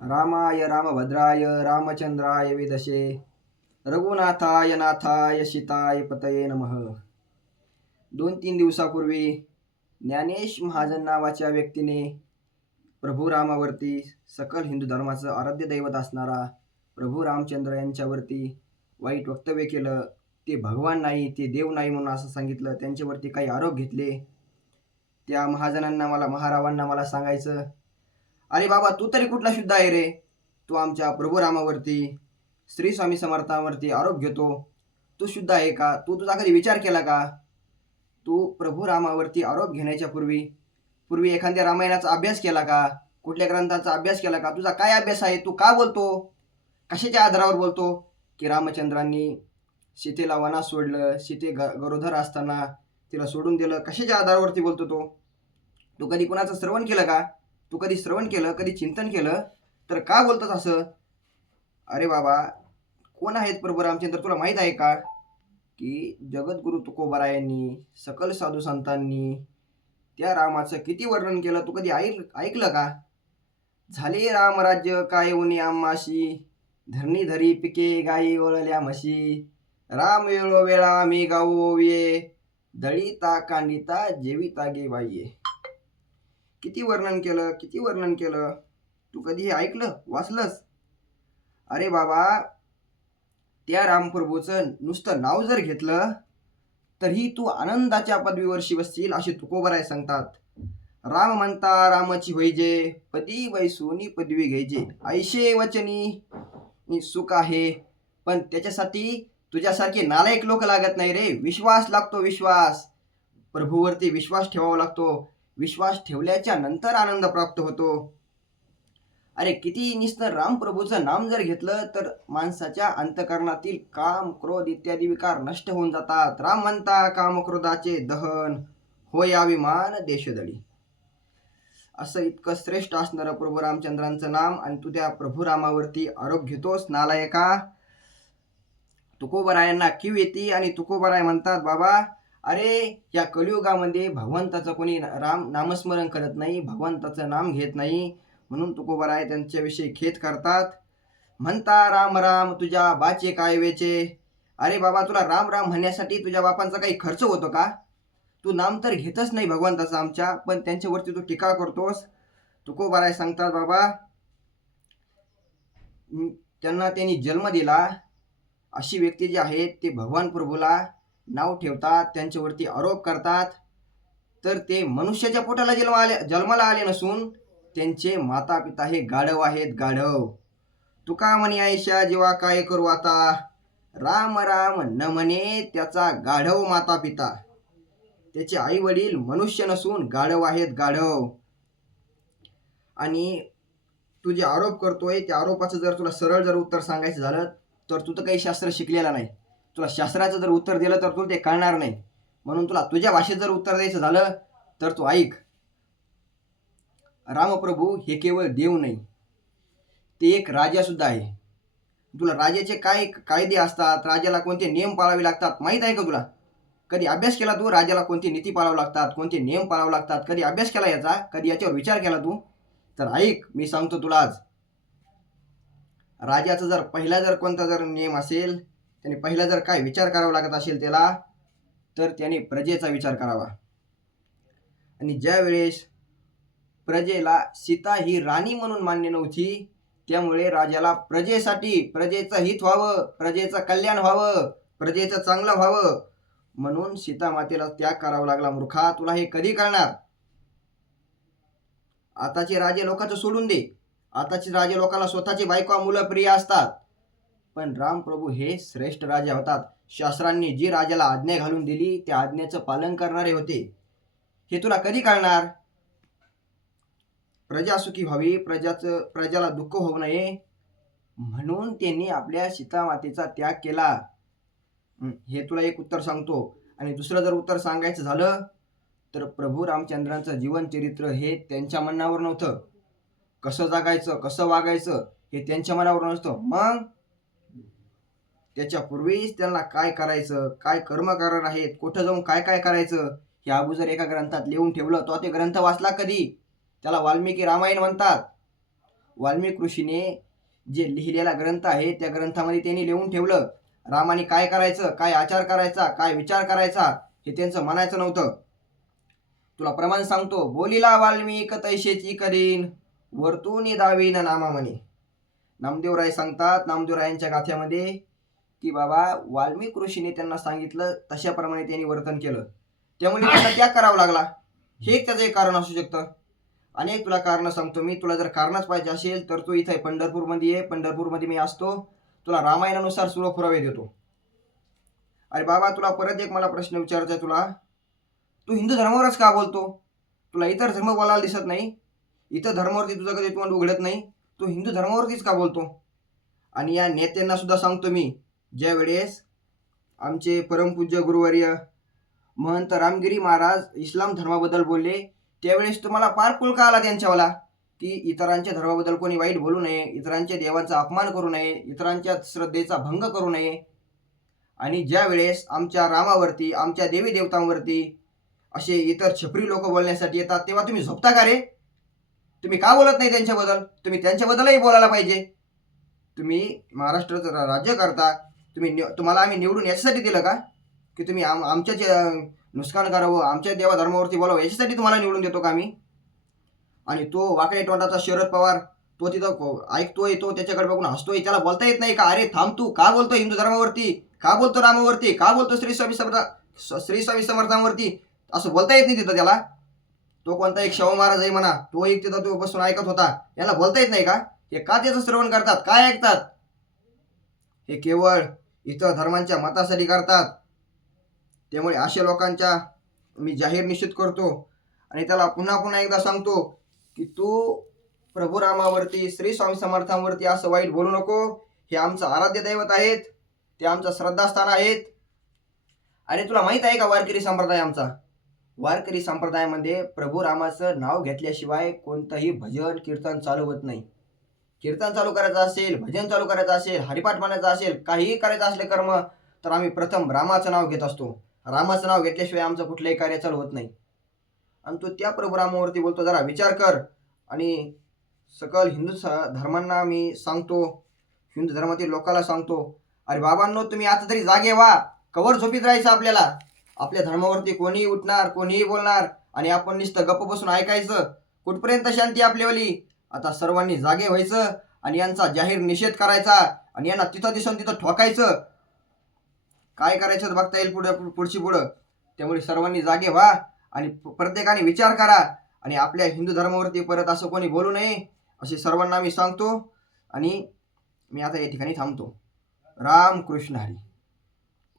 रामाय रामभद्राय रामचंद्राय विदशे। रघुनाथाय नाथाय सीताय पतये नमः। दोन तीन दिवसापूर्वी ज्ञानेश महाजन नावाच्या व्यक्तीने प्रभू रामावरती सकल हिंदू धर्माचं आराध्य दैवत असणारा प्रभू रामचंद्र यांच्यावरती वाईट वक्तव्य केलं ते भगवान नाही ते देव नाही म्हणून असं सांगितलं त्यांच्यावरती काही आरोप घेतले. त्या महाजनांना मला महारावांना मला सांगायचं अरे बाबा तू तरी कुठला शुद्ध आहे रे? तू आमच्या प्रभू रामावरती श्री स्वामी समर्थांवरती आरोप घेतो. तू शुद्ध आहे का? तू तुझा कधी विचार केला का? तू प्रभू रामावरती आरोप घेण्याच्या पूर्वी पूर्वी एखाद्या रामायणाचा अभ्यास केला का? कुठल्या ग्रंथाचा अभ्यास केला का? तुझा काय अभ्यास आहे? तू का बोलतो? कशाच्या आधारावर बोलतो? की रामचंद्रांनी सीतेला वनात सोडलं सीते ग गरोदर असताना तिला सोडून दिलं. कशाच्या आधारावरती बोलतो तो? तू कधी कुणाचं श्रवण केलं का? तू कधी श्रवण केलं कधी चिंतन केलं तर का बोलतोस असं? अरे बाबा कोण आहेत प्रभू रामचंद्र? तुला माहीत आहे का? की जगद्गुरु तुकोबरायांनी सकल साधू संतांनी त्या रामाचं किती वर्णन केलं? तू कधी ऐक ऐकलं का? झाले रामराज्य काय उनी आम्हाशी? धरणी धरी पिके गाई ओळल्या म्हशी. राम वेळो वेळा मी गावो ये दळीता कांडिता जेविता गे बाईये किती वर्णन केलं किती वर्णन केलं? तू कधी हे ऐकलं? वाचलंस? अरे बाबा त्या रामप्रभूचं नुसतं नाव जर घेतलं तरी तू आनंदाच्या पदवीवर शिवशील असे तुकोबराय सांगतात. राम म्हणता रामाची व्हायजे पदी वैसूनी पदवी घ्यायचे ऐशे वचनी सुख आहे. पण त्याच्यासाठी तुझ्यासारखे नालायक लोक लागत नाही रे. विश्वास लागतो विश्वास. प्रभूवरती विश्वास ठेवावा लागतो. विश्वास ठेवल्याच्या नंतर आनंद प्राप्त होतो. अरे किती नुसतं रामप्रभूचं नाम जर घेतलं तर माणसाच्या अंतकरणातील काम क्रोध इत्यादी विकार नष्ट होऊन जातात. राम म्हणता काम क्रोधाचे दहन होय अभिमान देशदळी असं इतकं श्रेष्ठ असणारं प्रभू रामचंद्रांचं नाम आणि तू त्या प्रभू रामावरती आरोप घेतोस नालायका. तुकोबरायांना किव येते आणि तुकोबराय म्हणतात बाबा अरे या कलियुगामध्ये भगवंताचं कोणी राम नामस्मरण करत नाही भगवंताचं नाम घेत नाही म्हणून तुकोबराय त्यांच्याविषयी खेद करतात. म्हणता राम राम तुझ्या बाचे काय वेचे? अरे बाबा तुला राम राम म्हणण्यासाठी तुझ्या बापांचा काही खर्च होतो का? तू नाम तर घेतच नाही भगवंताचा आमच्या पण त्यांच्यावरती तू टीका करतोस. तुकोबाराय सांगतात बाबा त्यांना त्यांनी जन्म दिला. अशी व्यक्ती जी आहेत ते भगवान प्रभूला नाव ठेवतात त्यांच्यावरती आरोप करतात. तर ते मनुष्याच्या पोटाला जन्म आले जन्माला आले नसून त्यांचे माता पिता हे गाढव आहेत गाढव. तुका म्हणे आयशा जेव्हा काय करू आता? राम राम न म्हणे त्याचा गाढव माता पिता त्याचे आई वडील मनुष्य नसून गाढव आहेत गाढव. आणि तू जे आरोप करतोय त्या आरोपाचं जर तुला सरळ जर उत्तर सांगायचं झालं तर तू तर काही शास्त्र शिकलेला नाही. तुला शास्त्राचं जर उत्तर दिलं तर तुला ते कळणार नाही. म्हणून तुला तुझ्या भाषेत जर उत्तर द्यायचं झालं तर तू ऐक. रामप्रभू हे केवळ देव नाही. ते एक राजासुद्धा आहे. तुला राजाचे काय कायदे असतात? राजाला कोणते नियम पाळावे लागतात? माहीत आहे का तुला? कधी अभ्यास केला तू? राजाला कोणती नीती पाळावं लागतात? कोणते नियम पाळावं लागतात? कधी अभ्यास केला याचा? कधी याच्यावर विचार केला तू? तर ऐक मी सांगतो तुला आज. राजाचा जर पहिला जर कोणता जर नियम असेल त्याने पहिला जर काय विचार करावा लागत असेल त्याला तर त्याने प्रजेचा विचार करावा. आणि ज्या वेळेस प्रजेला सीता ही राणी म्हणून मान्य नव्हती त्यामुळे राजाला प्रजेसाठी प्रजेचं हित व्हावं प्रजेचं कल्याण व्हावं प्रजेचं चांगलं व्हावं म्हणून सीता मातेला त्याग करावा लागला. मूर्खा तुला हे कधी कळणार? आताचे राजे लोकांचं सोडून दे. आताचे राजे लोकांना स्वतःची बायको मुलं प्रिय असतात. पण रामप्रभू हे श्रेष्ठ राजा होतात. शास्त्रांनी जी राजाला आज्ञा घालून दिली त्या आज्ञेचं पालन करणारे होते. हे तुला कधी कळणार? प्रजा सुखी व्हावी प्रजाचं प्रजाला दुःख होऊ नये म्हणून त्यांनी आपल्या सीतामातेचा त्याग केला. हे तुला एक उत्तर सांगतो. आणि दुसरं जर उत्तर सांगायचं झालं तर प्रभू रामचंद्रांचं जीवनचरित्र हे त्यांच्या मनावर नव्हतं. कसं जगायचं कसं वागायचं हे त्यांच्या मनावर नसतं. मग? त्याच्यापूर्वीच त्यांना काय करायचं काय कर्म करणार आहेत कुठं जाऊन काय काय करायचं हे अगोदर जर एका ग्रंथात लिहून ठेवलं तो ते ग्रंथ वाचला कधी? त्याला वाल्मिकी रामायण म्हणतात. वाल्मिक ऋषीने जे लिहिलेला ग्रंथ आहे त्या ग्रंथामध्ये त्यांनी लिहून ठेवलं. रामाने काय करायचं काय आचार करायचा काय विचार करायचा हे त्यांचं म्हणायचं नव्हतं. तुला प्रमाण सांगतो बोलीला वाल्मिक तैशेची करीन वर्तुनी दावीन नामा म्हणे नामदेवराय सांगतात नामदेवरायांच्या गाथ्यामध्ये की बाबा वाल्मिक ऋषीने त्यांना सांगितलं तशाप्रमाणे त्यांनी वर्तन केलं. त्यामुळे त्यांना त्याग करावा लागला. हे एक त्याचं एक कारण असू शकतं. अनेक तुला कारण सांगतो मी तुला जर कारणच पाहिजे असेल तर तू इथे पंढरपूरमध्ये ये. पंढरपूरमध्ये मी असतो. तुला रामायणानुसार सर्व पुरावे देतो. अरे बाबा तुला परत एक मला प्रश्न विचारायचा आहे तुला. तू हिंदू धर्मावरच का बोलतो? तुला इतर धर्म बोलायला दिसत नाही. इतर धर्मावरती तुझं कधी तोंड उघडत नाही. तू हिंदू धर्मावरतीच का बोलतो? आणि या नेत्यांना सुद्धा सांगतो मी ज्या वेळेस आमचे परमपूज्य गुरुवर्य महंत रामगिरी महाराज इस्लाम धर्माबद्दल बोलले त्यावेळेस तुम्हाला फार कुलका आला त्यांच्यावाला? की इतरांच्या धर्माबद्दल कोणी वाईट बोलू नये इतरांच्या देवांचा अपमान करू नये इतरांच्या श्रद्धेचा भंग करू नये? आणि ज्या वेळेस आमच्या रामावरती आमच्या देवी देवतांवरती असे इतर छपरी लोक बोलण्यासाठी येतात तेव्हा तुम्ही झोपता का रे? तुम्ही का बोलत नाही त्यांच्याबद्दल? तुम्ही त्यांच्याबद्दलही बोलायला पाहिजे. तुम्ही महाराष्ट्राचं राज्य करता तुम्ही नि- तुम्हाला आम्ही निवडून याच्यासाठी दिलं का? की तुम्ही आम आमच्या नुकसान करावं आमच्या देवा धर्मावरती बोलावं याच्यासाठी तुम्हाला निवडून देतो का आम्ही? आणि तो वाकडे तोंडाचा शरद पवार तो तिथं ऐकतोय तो त्याच्याकडे बघून हसतोय त्याला बोलता येत नाही का? अरे थांब तू का बोलतो हिंदू धर्मावरती? का बोलतो रामावरती? का बोलतो श्री स्वामी समर्थ श्री स्वामी समर्थांवरती? असं बोलता येत नाही तिथं त्याला. तो कोणता एक शाहू महाराज आहे म्हणा तो एक तिथं तो बसून ऐकत होता. याला बोलता येत नाही का? हे का त्याचं श्रवण करतात? काय ऐकतात? हे केवळ इतर धर्मांच्या मतासाठी करतात. त्यामुळे अशा लोकांच्या मी जाहीर निषेध करतो आणि त्याला पुन्हा पुन्हा एकदा सांगतो की तू प्रभू रामावरती श्री स्वामी समर्थांवरती असं वाईट बोलू नको. हे आमचं आराध्य दैवत आहेत. ते आमचं श्रद्धास्थान आहेत. आणि तुला माहीत आहे का वारकरी संप्रदाय आमचा? वारकरी संप्रदायामध्ये प्रभू रामाचं नाव घेतल्याशिवाय कोणतंही भजन कीर्तन चालू होत नाही. कीर्तन चालू करायचं असेल भजन चालू करायचं असेल हरिपाठ म्हणायचं असेल काहीही करायचं असले कर्म तर आम्ही प्रथम रामाचं नाव घेत असतो. रामाचं नाव घेतल्याशिवाय आमचं कुठलंही कार्य चालू होत नाही. आणि तो त्या प्रभू रामावरती बोलतो जरा विचार कर. आणि सकल हिंदू स धर्मांना मी सांगतो हिंदू धर्मातील लोकाला सांगतो अरे बाबांनो तुम्ही आता तरी जागे व्हा. कवर झोपीत राहायचं आपल्याला. आपल्या धर्मावरती कोणीही उठणार कोणीही बोलणार आणि आपण नुसतं गप्प बसून ऐकायचं. कुठपर्यंत शांती आपल्यावली आता सर्वांनी जागे व्हायचं आणि यांचा जाहीर निषेध करायचा आणि यांना तिथं दिसून तिथं ठोकायचं. काय करायचं बघता येईल पुढे पुढची पुढं. त्यामुळे सर्वांनी जागे व्हा आणि प्रत्येकाने विचार करा आणि आपल्या हिंदू धर्मावरती परत असं कोणी बोलू नये असे सर्वांना मी सांगतो. आणि मी आता या ठिकाणी थांबतो. राम कृष्ण हरी.